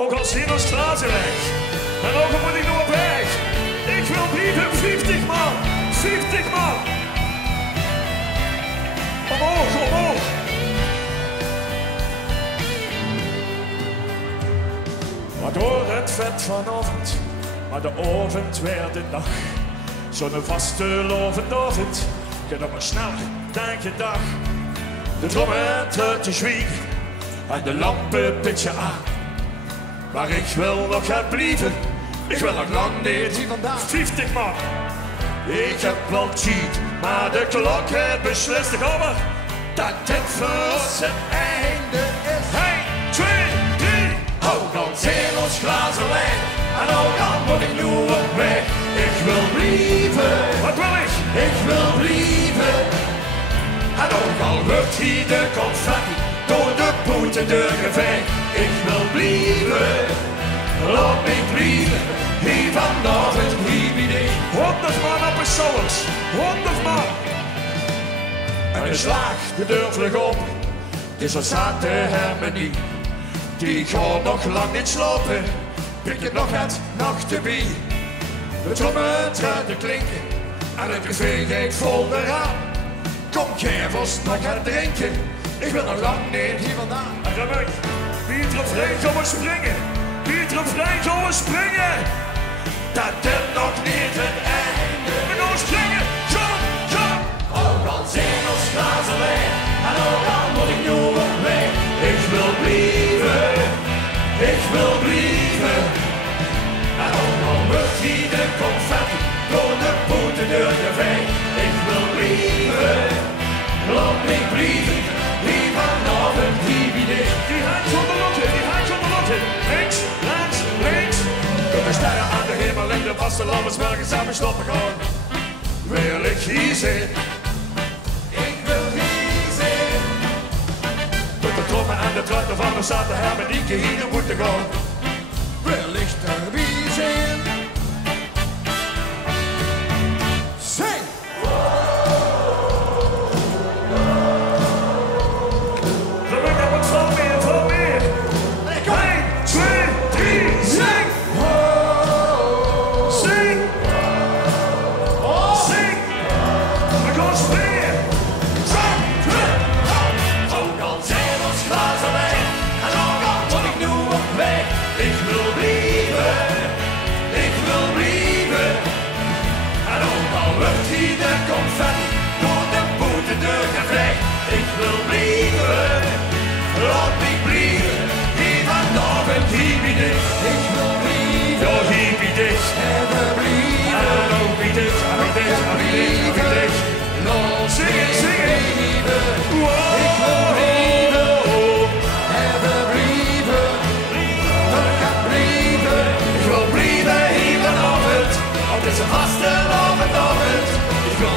Ook al zien ons glazen weg. En ook al moet ik nog op weg. Ik wil blijven 50 man. 50 man. Omhoog, omhoog. Maar door het vet vanavond, maar de avond werd de dag. Zo'n vaste lovende avond, gaat op maar snel, denk je dag. De trommel te zwiegen en de lampen pitchen aan. Maar ik wil nog gaan blijven, ik wil nog lang niet hier vandaag. 50 man, ik heb wel cheat, maar de klok heeft beslist. Ik hoor dat dit voor ons het einde is. 1, 2, 3, ook al zijn ons glazen wijn en ook al moet ik nu op weg. Ik wil blijven, wat wil ik? Ik wil blijven. En ook al wordt hier de confetti door de poeten deur geveegd. Ik wil blijven, laat me blijven. Hier vanavond, hier ben ik. 100 man op een soos, 100 man. En de slag, de deur vlug op, dus er staat de harmonie. Die gaat nog lang niet slapen, pik het nog het nachtenbie. De trommel te klinken en het café gaat vol eraan. Kom kerels nog gaan drinken, ik wil nog lang niet hier vandaan. En dan ben ik, Pieter Vrij gaan we springen, Pieter Vrij gaan we springen. Dat is nog niet het einde. We gaan springen, jump, jump. Ook al zijn ons glazen wijn en ook al moet ik nu op weg. Ik wil blijven, ik wil blijven. En ook al wordt hier de confetti door de poeten deur geveegd. Ik wil blijven, laat me blijven. Hier vanavond, hier ben ik. Die hangt van de lotte, die hangt van de lotte. Links, rechts, links. Kom de sterren aan de hemel en de vaste lammersmelken samen stoppen gaan. Wil ik hier zijn? Ik wil hier zijn. Tot de trommen en de truiten van de zaten hebben die hier moeten gaan. Wil ik erbij zijn? Zing! Gelukkig wordt veel meer, veel meer. 1, 2, 3, zing! Zing! Zing! We gaan springen! Zang! Ook al zijn ons glazen wijn en ook al moet ik nu op weg. Ik wil blijven, ik wil blijven. En ook al wordt hier de confetti door de poeten deur geveegd. Ik wil blijven, laat me blijven. Hier vanavond, hier ben ik. Ik wil blijven, ja hier ben ik. En we blijven, en ook ben ik, en ben ik, en ben ik, en ben ik. Zingen, zingen. Ik wil blijven, en we blijven. Ik wil blijven hier vanavond, op deze vaste avond. Ik wil